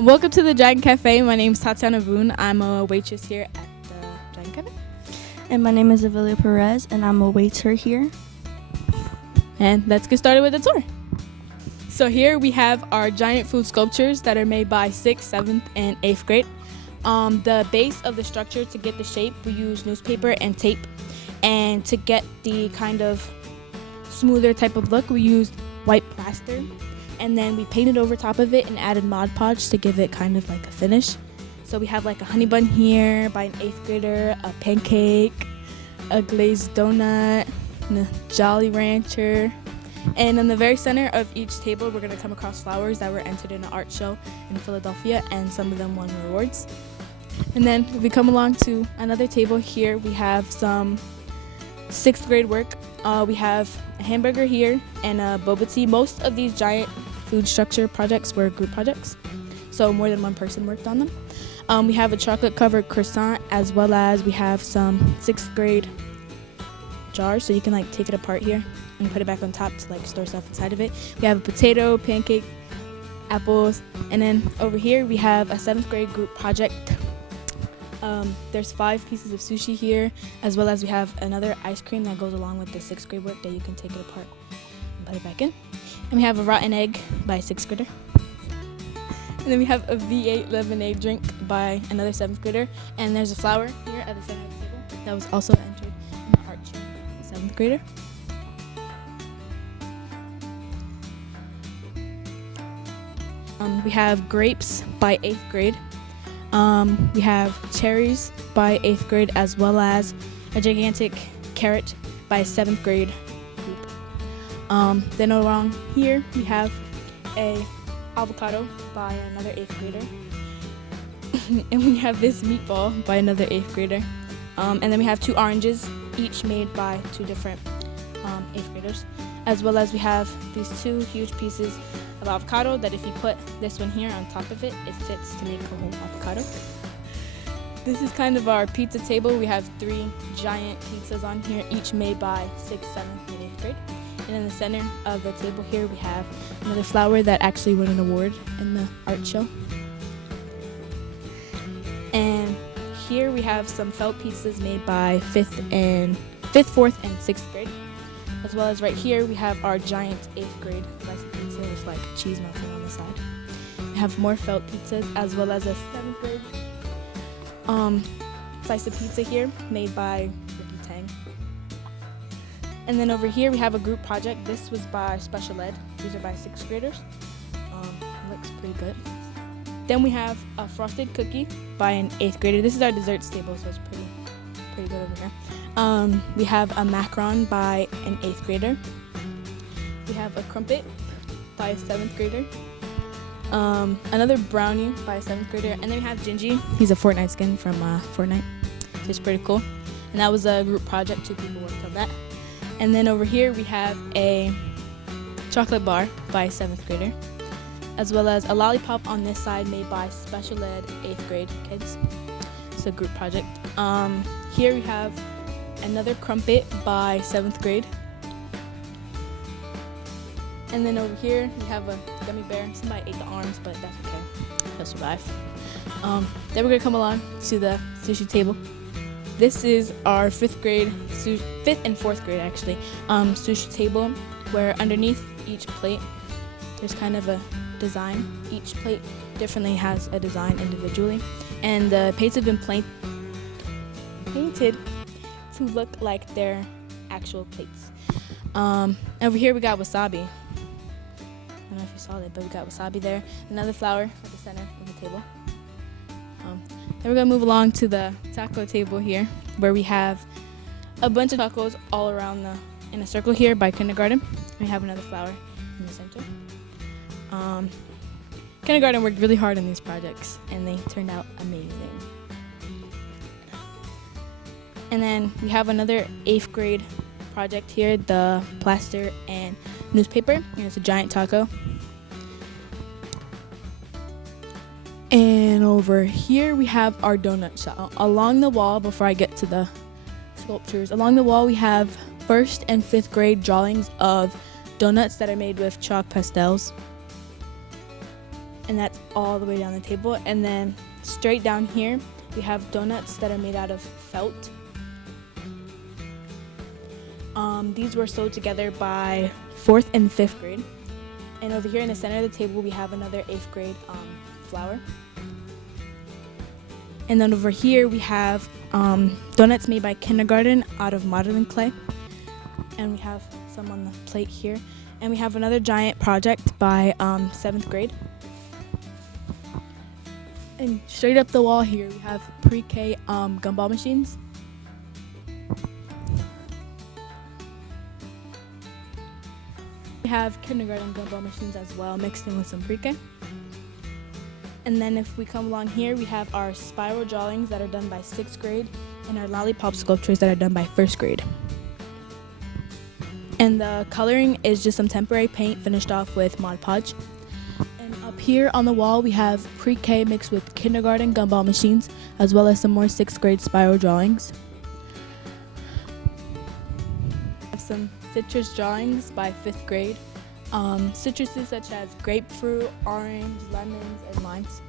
Welcome to the Dragon Cafe. My name is Tatiana Boone. I'm a waitress here at the Dragon Cafe. And my name is Avilia Perez, and I'm a waiter here. And let's get started with the tour. So here we have our giant food sculptures that are made by 6th, 7th, and 8th grade. The base of the structure, to get the shape, we use newspaper and tape. And to get the kind of smoother type of look, we used white plaster. And then we painted over top of it and added Mod Podge to give it kind of like a finish. So we have like a honey bun here by an 8th grader, a pancake, a glazed donut, and a Jolly Rancher. And in the very center of each table, we're gonna come across flowers that were entered in an art show in Philadelphia, and some of them won awards. And then if we come along to another table here, we have some 6th grade work. We have a hamburger here and a boba tea. Most of these giant food structure projects were group projects, so more than one person worked on them. We have a chocolate covered croissant, as well as we have some 6th grade jars, so you can like take it apart here and put it back on top to like store stuff inside of it. We have a potato, pancake, apples, and then over here we have a 7th grade group project. There's 5 pieces of sushi here, as well as we have another ice cream that goes along with the 6th grade work that you can take it apart and put it back in. And we have a rotten egg by a 6th grader. And then we have a V8 lemonade drink by another 7th grader. And there's a flower here at the center of the table that was also entered in the art show by a 7th grader. We have grapes by 8th grade. We have cherries by 8th grade, as well as a gigantic carrot by a 7th grade group. Then along here we have a avocado by another 8th grader. And we have this meatball by another 8th grader. And then we have 2 oranges, each made by 2 different 8th graders. As well as we have these 2 huge pieces of avocado that if you put this one here on top of it, it fits to make a whole avocado. This is kind of our pizza table. We have 3 giant pizzas on here, each made by 6th, 7th, and 8th grade. And in the center of the table here, we have another flower that actually won an award in the art show. And here we have some felt pizzas made by 5th, 4th, and 6th grade. As well as right here, we have our giant 8th grade slice of pizza with like cheese melting on the side. We have more felt pizzas, as well as a 7th grade slice of pizza here made by Ricky Tang. And then over here, we have a group project. This was by special ed. These are by 6th graders. Looks pretty good. Then we have a frosted cookie by an 8th grader. This is our desserts table, so it's pretty good over here. We have a macaron by an 8th grader. We have a crumpet by a 7th grader. Another brownie by a 7th grader. And then we have Gingy. He's a Fortnite skin from Fortnite. So it's pretty cool. And that was a group project. 2 people worked on that. And then over here we have a chocolate bar by a 7th grader, as well as a lollipop on this side made by special ed 8th grade kids. It's a group project. Here we have another crumpet by 7th grade. And then over here we have a gummy bear. Somebody ate the arms, but that's okay. He'll survive. Then we're gonna come along to the sushi table. This is our 5th grade, 5th and 4th grade actually, sushi table, where underneath each plate there's kind of a design. Each plate differently has a design individually, and the plates have been painted to look like their actual plates. Over here we got wasabi. I don't know if you saw that, but we got wasabi there. Another flower at the center of the table. Then we're gonna move along to the taco table here, where we have a bunch of tacos all around in a circle here by kindergarten. We have another flower in the center. Kindergarten worked really hard on these projects, and they turned out amazing. And then we have another 8th grade project here, the plaster and newspaper, and it's a giant taco. And over here we have our donut shop. Along the wall, before I get to the sculptures, along the wall we have 1st and 5th grade drawings of donuts that are made with chalk pastels. and that's all the way down the table. And then straight down here, we have donuts that are made out of felt. These were sewed together by 4th and 5th grade. And over here in the center of the table, we have another 8th grade flower. And then over here, we have donuts made by kindergarten out of modeling clay. And we have some on the plate here. And we have another giant project by 7th grade. And straight up the wall here, we have pre-K gumball machines. We have kindergarten gumball machines as well, mixed in with some pre-K. And then if we come along here, we have our spiral drawings that are done by 6th grade and our lollipop sculptures that are done by 1st grade. And the coloring is just some temporary paint finished off with Mod Podge. And up here on the wall, we have pre-K mixed with kindergarten gumball machines, as well as some more 6th grade spiral drawings. We have some citrus drawings by 5th grade. Citruses such as grapefruit, orange, lemons, and limes.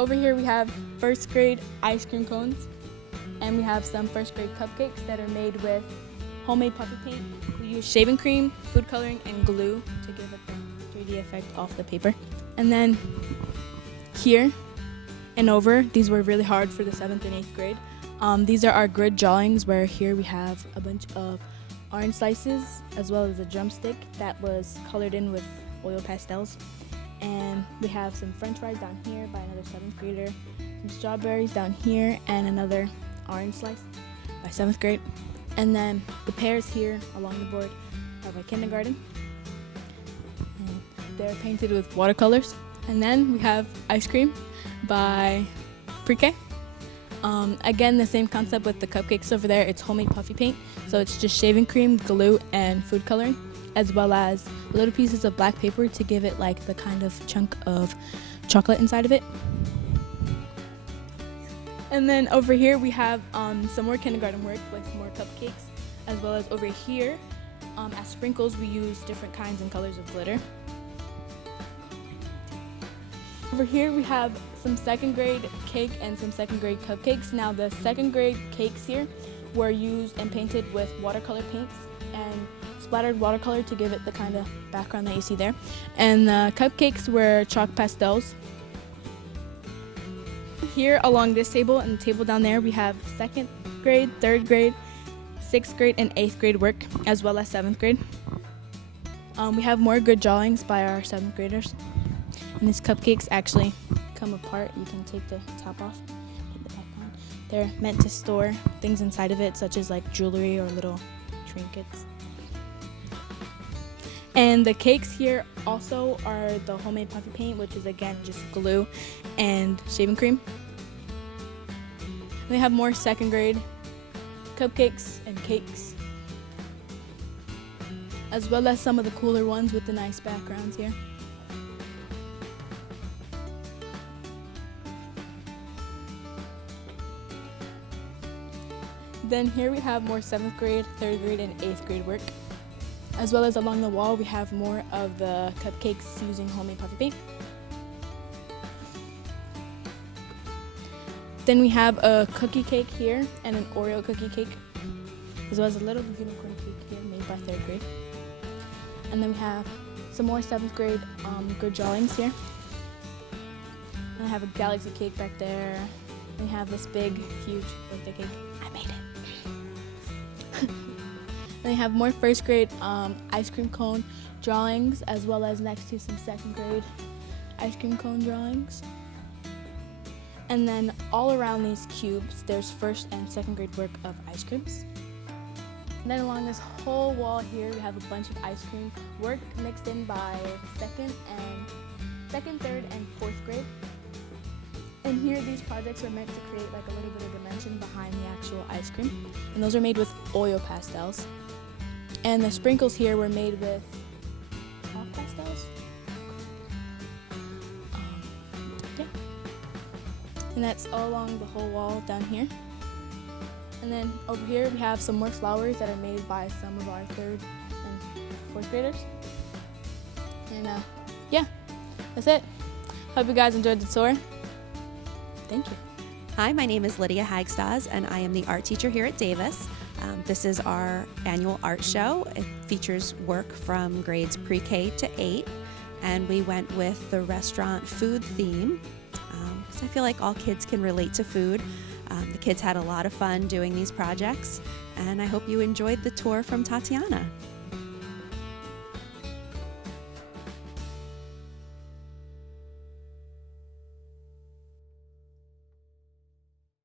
Over here we have 1st grade ice cream cones, and we have some 1st grade cupcakes that are made with homemade puppy paint. We use shaving cream, food coloring, and glue to give it the 3D effect off the paper. And then here and over, these were really hard for the 7th and 8th grade. These are our grid drawings, where here we have a bunch of orange slices as well as a drumstick that was colored in with oil pastels. And we have some french fries down here by another 7th grader, some strawberries down here, and another orange slice by 7th grade. And then the pears here along the board are by kindergarten. And they're painted with watercolors. And then we have ice cream by pre-K. Again, the same concept with the cupcakes over there. It's homemade puffy paint, so it's just shaving cream, glue, and food coloring, as well as little pieces of black paper to give it like the kind of chunk of chocolate inside of it. And then over here we have some more kindergarten work with more cupcakes, as well as over here as sprinkles we use different kinds and colors of glitter. Over here we have some 2nd grade cake and some 2nd grade cupcakes. Now the 2nd grade cakes here were used and painted with watercolor paints and splattered watercolor to give it the kind of background that you see there. And the cupcakes were chalk pastels. Here along this table and the table down there, we have 2nd grade, 3rd grade, 6th grade, and 8th grade work, as well as 7th grade. We have more good drawings by our 7th graders. And these cupcakes actually come apart. You can take the top off, put the top on. They're meant to store things inside of it, such as like jewelry or little trinkets. And the cakes here also are the homemade puffy paint, which is again just glue and shaving cream. We have more 2nd grade cupcakes and cakes, as well as some of the cooler ones with the nice backgrounds here. Then here we have more 7th grade, 3rd grade, and 8th grade work. As well as along the wall, we have more of the cupcakes using homemade puffy paint. Then we have a cookie cake here and an Oreo cookie cake, as well as a little unicorn cake here made by 3rd grade. And then we have some more 7th grade good drawings here. And I have a galaxy cake back there. We have this big, huge birthday cake. I made it. And they have more 1st grade ice cream cone drawings, as well as next to some 2nd grade ice cream cone drawings. And then all around these cubes, there's 1st and 2nd grade work of ice creams. And then along this whole wall here, we have a bunch of ice cream work mixed in by 2nd, 3rd, and 4th grade. And here, these projects are meant to create like a little bit of dimension behind the actual ice cream. And those are made with oil pastels. And the sprinkles here were made with chalk pastels. Yeah. And that's all along the whole wall down here. And then over here we have some more flowers that are made by some of our 3rd and 4th graders. And yeah, that's it. Hope you guys enjoyed the tour. Thank you. Hi, my name is Lydia Hagstaz, and I am the art teacher here at Davis. This is our annual art show. It features work from grades pre-K to 8, and we went with the restaurant food theme because I feel like all kids can relate to food. The kids had a lot of fun doing these projects, and I hope you enjoyed the tour from Tatiana.